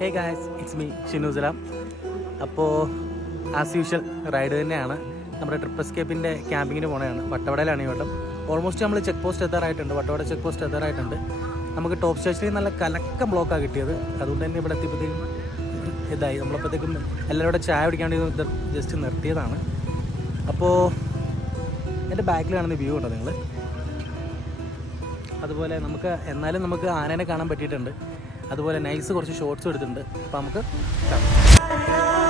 Hey guys, it's me Shinu Salam. അപ്പോൾ as usual ride തന്നെയാണ്. നമ്മുടെ ട്രിപ്പ് എസ്കേപ്പിൻ്റെ ക്യാമ്പിങ്ങിന് പോകണതാണ്. വട്ടവടയിലാണ് ഈ വട്ടം. ഓൾമോസ്റ്റ് നമ്മൾ ചെക്ക് പോസ്റ്റ് എത്താറായിട്ടുണ്ട്. വട്ടവട ചെക്ക് പോസ്റ്റ് എത്താറായിട്ടുണ്ട്. നമുക്ക് ടോപ്പ് സ്റ്റേഷനിൽ നല്ല കലക്കം ബ്ലോക്കാണ് കിട്ടിയത്. അതുകൊണ്ട് തന്നെ ഇവിടെ എത്തിയപ്പോഴത്തേക്കും ഇതായി. നമ്മളപ്പോഴത്തേക്കും എല്ലാവരും ചായ കുടിക്കാണ്ട് ഇത് ജസ്റ്റ് നിർത്തിയതാണ്. അപ്പോൾ എൻ്റെ ബാക്കിൽ കാണുന്ന വ്യൂ ഉണ്ടോ നിങ്ങൾ? അതുപോലെ നമുക്ക് ആനേനെ കാണാൻ പറ്റിയിട്ടുണ്ട്. അതുപോലെ നൈസ് കുറച്ച് ഷോർട്സും എടുത്തിട്ടുണ്ട്. അപ്പോൾ നമുക്ക് കാണാം.